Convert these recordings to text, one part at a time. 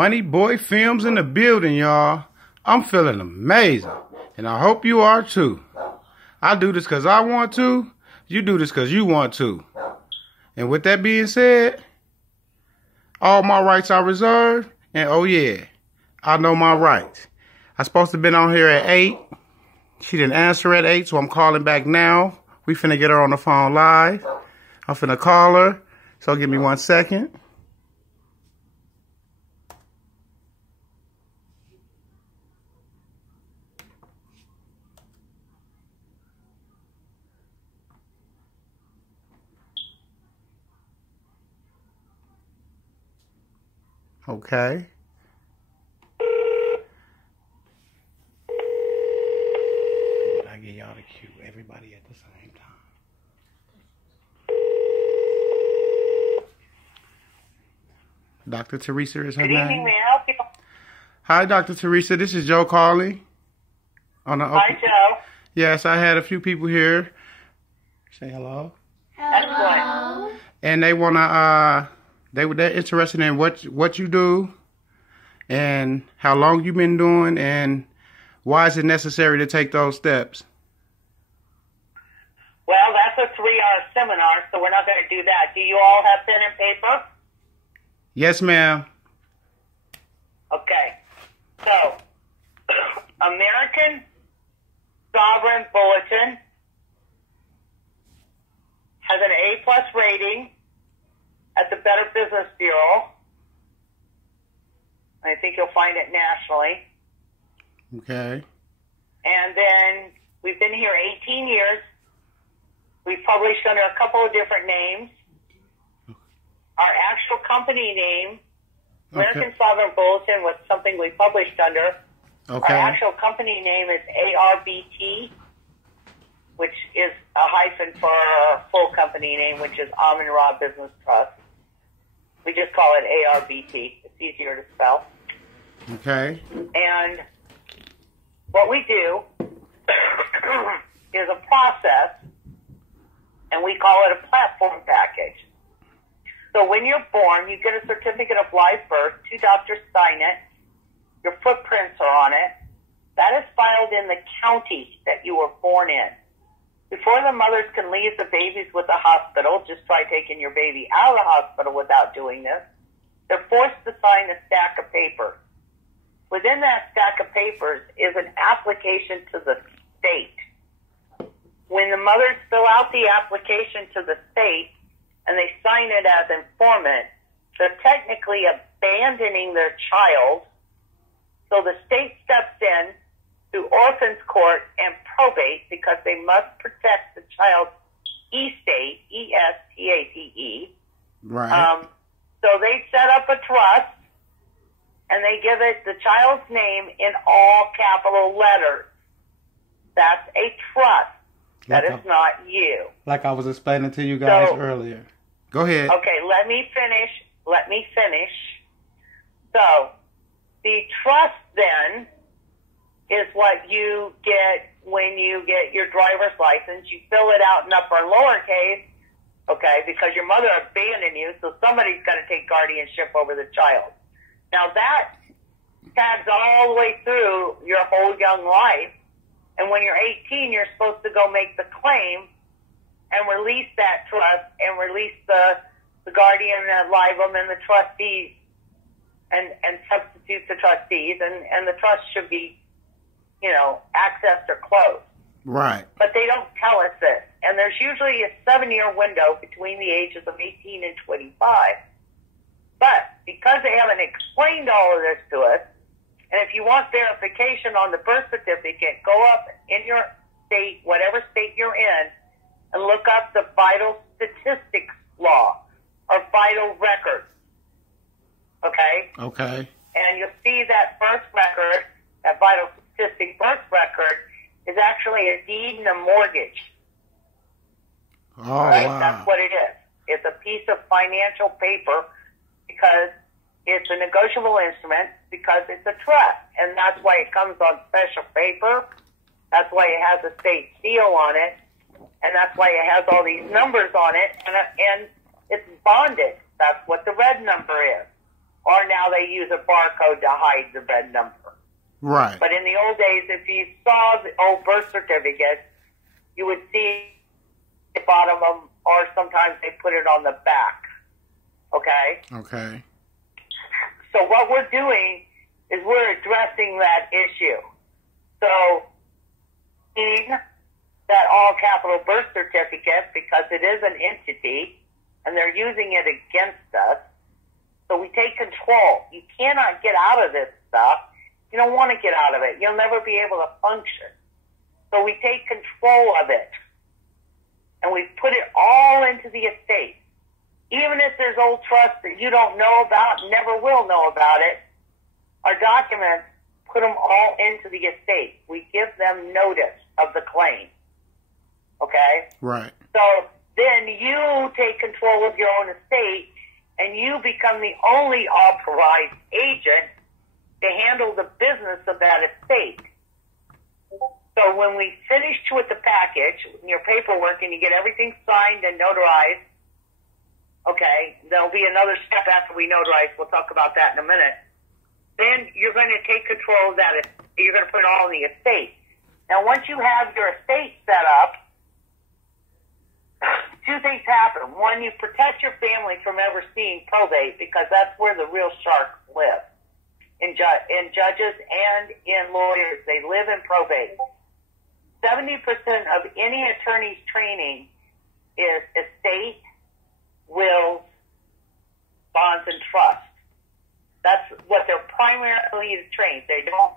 Money Boy Films in the building, y'all. I'm feeling amazing, and I hope you are too. I do this because I want to. You do this because you want to. And with that being said, all my rights are reserved, and oh yeah, I know my rights. I supposed to have been on here at 8. She didn't answer at 8, so I'm calling back now. We finna get her on the phone live. I'm finna call her, so give me 1 second. Okay. I get y'all the cue. Everybody at the same time. Dr. Teresa is her name. Good evening, may I help you? Hi, Dr. Teresa. This is Joe calling. Hi, Joe. Yes, I had a few people here. Say hello. Hello. And they wanna they're interested in what you do and how long you've been doing and why is it necessary to take those steps? Well, that's a 3-hour seminar, so we're not going to do that. Do you all have pen and paper? Yes, ma'am. Okay. So, American Sovereign Bulletin has an A+ rating at the Better Business Bureau. I think you'll find it nationally. Okay. And then we've been here 18 years. We've published under a couple of different names. Our actual company name, American Sovereign Bulletin, was something we published under. Okay. Our actual company name is ARBT, which is a hyphen for our full company name, which is Amin Ra Business Trust. We just call it ARBT. It's easier to spell. Okay. And what we do is a process, and we call it a platform package. So when you're born, you get a certificate of live birth. 2 doctors sign it. Your footprints are on it. That is filed in the county that you were born in. Before the mothers can leave the babies with the hospital, just try taking your baby out of the hospital without doing this, they're forced to sign a stack of papers. Within that stack of papers is an application to the state. When the mothers fill out the application to the state and they sign it as informant, they're technically abandoning their child. So the state steps in through orphans court and probate because they must protect the child's estate, E-S-T-A-T-E. Right. So they set up a trust and they give it the child's name in all capital letters. That's a trust. That is not you. Like I was explaining to you guys earlier. Go ahead. Okay, let me finish. So, the trust then is what you get when you get your driver's license. You fill it out in upper and lowercase, okay, because your mother abandoned you, so somebody's got to take guardianship over the child. Now, that tags all the way through your whole young life. And when you're 18, you're supposed to go make the claim and release that trust and release the guardian ad litem and the trustees and substitute the trustees. And the trust should be, accessed or closed. Right. But they don't tell us this. And there's usually a 7-year window between the ages of 18 and 25. But because they haven't explained all of this to us, and if you want verification on the birth certificate, go up in your state, whatever state you're in, and look up the vital statistics law or vital records. Okay? Okay. And you'll see that birth record, that vital statistic birth record, is actually a deed and a mortgage. Oh, right? wow. That's what it is. It's a piece of financial paper because it's a negotiable instrument because it's a trust. And that's why it comes on special paper. That's why it has a state seal on it. And that's why it has all these numbers on it. And it's bonded. That's what the red number is. or now they use a barcode to hide the red number. Right. But in the old days, if you saw the old birth certificates, you would see the bottom of them, or sometimes they put it on the back. Okay? Okay. So what we're doing is we're addressing that issue. So, meaning that all capital birth certificate, because it is an entity, and they're using it against us, so we take control. You cannot get out of this stuff. You don't want to get out of it. You'll never be able to function. So we take control of it, and we put it all into the estate. Even if there's old trusts that you don't know about, never will know about it, our documents put them all into the estate. We give them notice of the claim. Okay? Right. So then you take control of your own estate, and you become the only authorized agent to handle the business of that estate. So when we finish with the package, your paperwork, and you get everything signed and notarized, okay, there'll be another step after we notarize. We'll talk about that in a minute. Then you're going to take control of that. You're going to put it all in the estate. Now, once you have your estate set up, two things happen. One, you protect your family from ever seeing probate, because that's where the real sharks live. In judges and in lawyers, they live in probate. 70% of any attorney's training is estate, wills, bonds, and trust. That's what they're primarily trained. They don't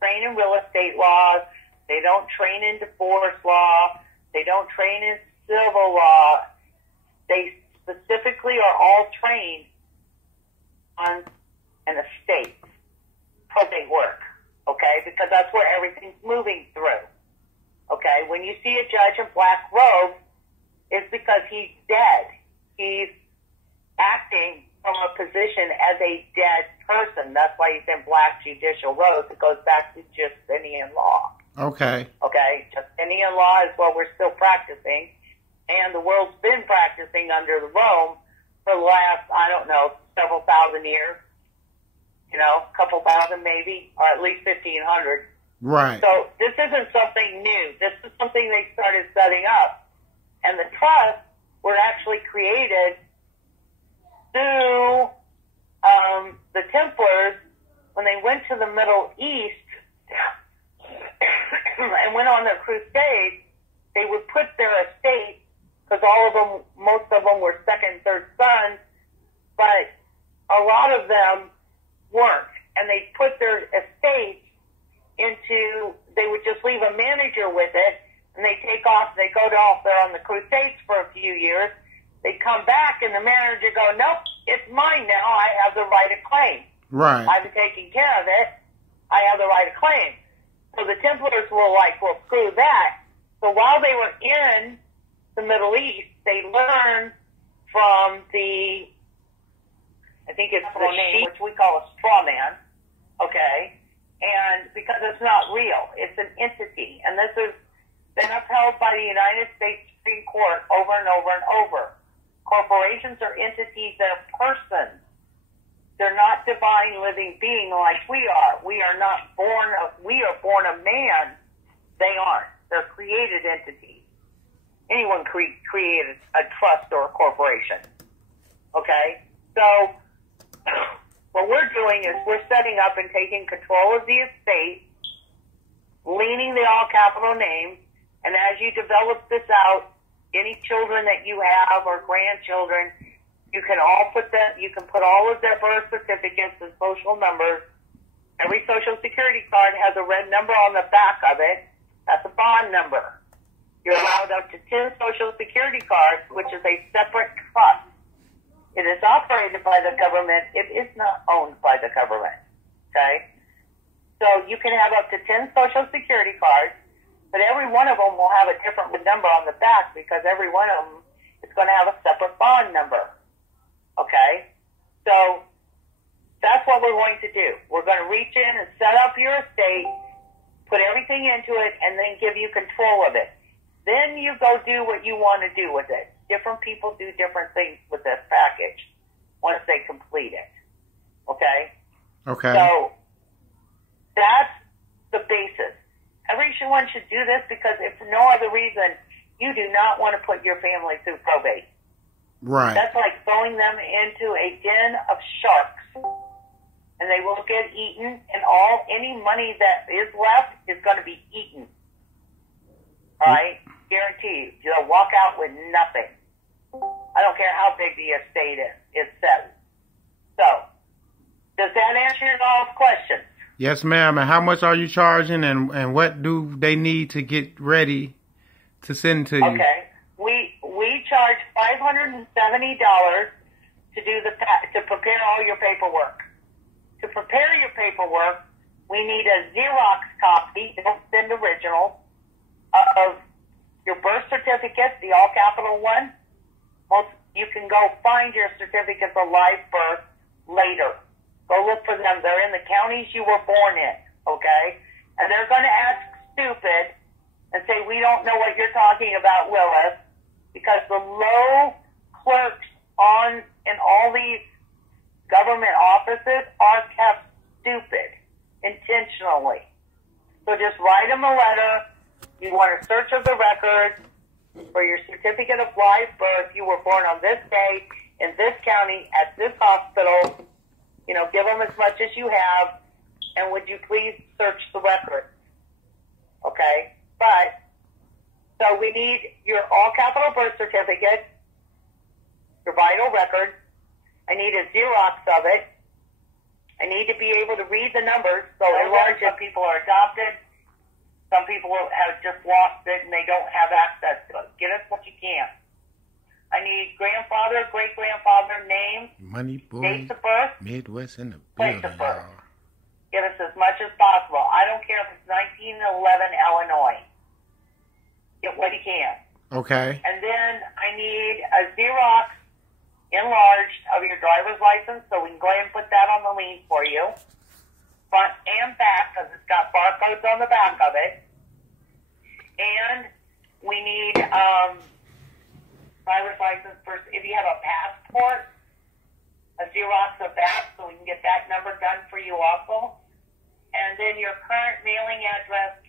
train in real estate laws. They don't train in divorce law. They don't train in civil law. They specifically are all trained on an estate, probate work, okay? Because that's where everything's moving through, okay? When you see a judge in black robe, it's because he's dead. He's acting from a position as a dead person. That's why he's in black judicial robes. It goes back to Justinian law. Okay. Okay? Justinian law is what we're still practicing, and the world's been practicing under the Rome for the last, I don't know, several thousand years. You know, a couple thousand maybe, or at least 1,500. Right. So this isn't something new. This is something they started setting up. And the trusts were actually created through the Templars when they went to the Middle East and went on their crusade. They would put their estate, because most of them were second, third sons, but a lot of them weren't. And they put their estate into, they would just leave a manager with it, and they take off, they go off there on the crusades for a few years. They come back, and the manager go, nope, it's mine now. I have the right of claim. Right. I've been taking care of it. I have the right of claim. So the Templars were like, well, screw that. So while they were in the Middle East, they learned from the, I think it's the sheep, which we call a straw man, okay? And because it's not real, it's an entity. And this has been upheld by the United States Supreme Court over and over and over. Corporations are entities that are persons. They're not divine living being like we are. We are not born of, we are born of man. They aren't. They're created entities. Anyone created a trust or a corporation. Okay? So what we're doing is we're setting up and taking control of the estate, leaning the all capital names, and as you develop this out, any children that you have or grandchildren, you can all put that, you can put all of their birth certificates and social numbers. Every social security card has a red number on the back of it. That's a bond number. You're allowed up to 10 social security cards, which is a separate trust. It is operated by the government. It is not owned by the government. Okay? So you can have up to 10 social security cards, but every one of them will have a different number on the back, because every one of them is going to have a separate bond number. Okay? So that's what we're going to do. We're going to reach in and set up your estate, put everything into it, and then give you control of it. Then you go do what you want to do with it. Different people do different things with this package once they complete it. Okay? Okay. So that's the basis. Everyone should do this because if for no other reason, you do not want to put your family through probate. Right. That's like throwing them into a den of sharks. And they will get eaten, and any money that is left is going to be eaten. All right? Guarantee you. You'll walk out with nothing. I don't care how big the estate is. It's set. So, does that answer your all's questions? Yes, ma'am. And how much are you charging, and what do they need to get ready to send to you? Okay. We charge $570 to to prepare all your paperwork. To prepare your paperwork, we need a Xerox copy, don't send original, of your birth certificate, the all capital one. You can go find your certificates of live birth later. Go look for them. They're in the counties you were born in, okay? And they're going to act stupid and say, we don't know what you're talking about, Willis, because the low clerks in all these government offices are kept stupid intentionally. So just write them a letter. You want a search of the record for your certificate of live birth. You were born on this day in this county at this hospital. You know, give them as much as you have, and would you please search the record? Okay? But, so we need your all-capital birth certificate, your vital record. I need a Xerox of it. I need to be able to read the numbers. So enlarge if people are adopted. Some people have just lost it and they don't have access to it. Get us what you can. I need grandfather, great-grandfather, name, Money boy, dates of birth, Midwest in the place building, of birth. y'all. Give us as much as possible. I don't care if it's 1911 Illinois. Get what you can. Okay. And then I need a Xerox enlarged of your driver's license, so we can go ahead and put that on the lien for you. Front and back, because it's got barcodes on the back of it. And we need driver's license first. If you have a passport, a Xerox of that, so we can get that number done for you also. And then your current mailing address.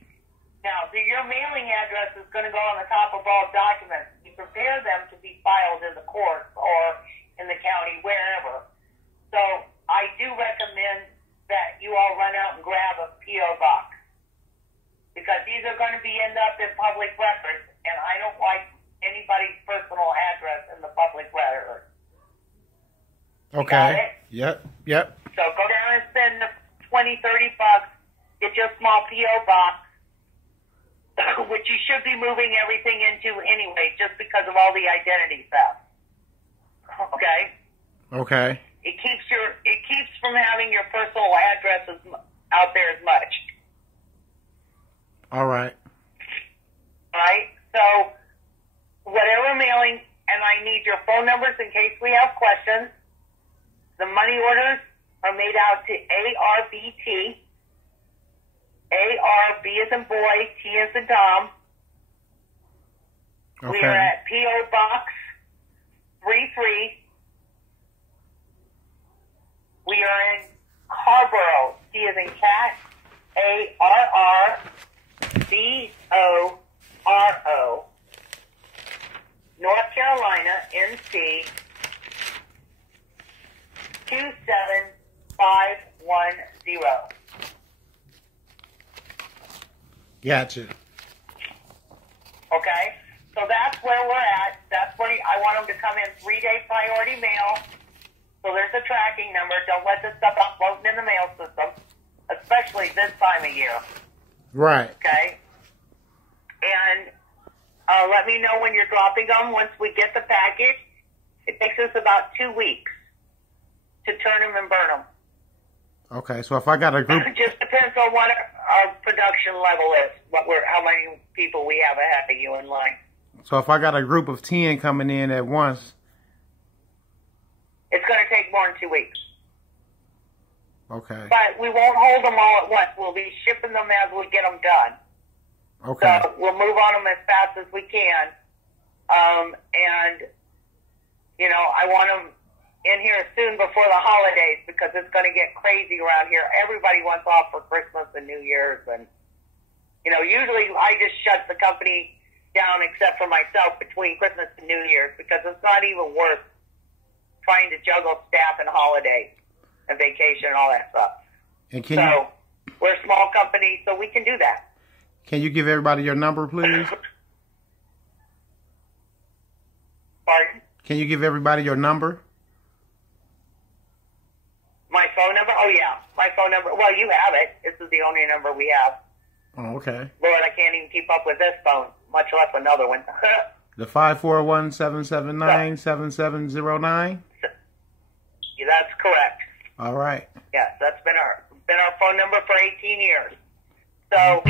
Now, your mailing address is going to go on the top of all documents. You prepare them to be filed in the courts or in the county, wherever. So I do recommend that you all run out and grab a P.O. box, because these are going to end up in public records, and I don't like anybody's personal address in the public record. Okay. Yep. So go down and spend the $20, $30, get you a small P.O. box, which you should be moving everything into anyway, just because of all the identity theft. Okay? It keeps from having your personal address out there as much. All right. So whatever mailing, and I need your phone numbers in case we have questions. The money orders are made out to ARBT. A-R-B as in boy, T as in Tom. Okay. We are at P.O. Box 33. We are in Carborough, C as in cat, A-R-R-B-O-R-O, North Carolina, NC, 27510. Gotcha. Okay? So that's where we're at. That's where I want them to come in 3-day priority mail. So there's a tracking number. Don't let this stuff out floating in the mail system, especially this time of year. Right. Okay? And let me know when you're dropping them. Once we get the package, it takes us about 2 weeks to turn them and burn them. Okay, so if I got a group... It just depends on what our production level is, how many people we have ahead of you in line. So if I got a group of 10 coming in at once... It's going to take more than 2 weeks. Okay. But we won't hold them all at once. We'll be shipping them as we get them done. Okay. So we'll move on them as fast as we can. And, you know, I want them in here soon before the holidays because it's going to get crazy around here. Everybody wants off for Christmas and New Year's, and you know, usually I just shut the company down except for myself between Christmas and New Year's because it's not even worth trying to juggle staff and holidays and vacation and all that stuff. And we're a small company, so we can do that. Can you give everybody your number, please? Pardon? Can you give everybody your number? My phone number? Oh, yeah. My phone number. Well, you have it. This is the only number we have. Oh, okay. Lord, I can't even keep up with this phone, much less another one. The 541-779-7709? Yeah, that's correct. All right. Yes, that's been our phone number for 18 years. So,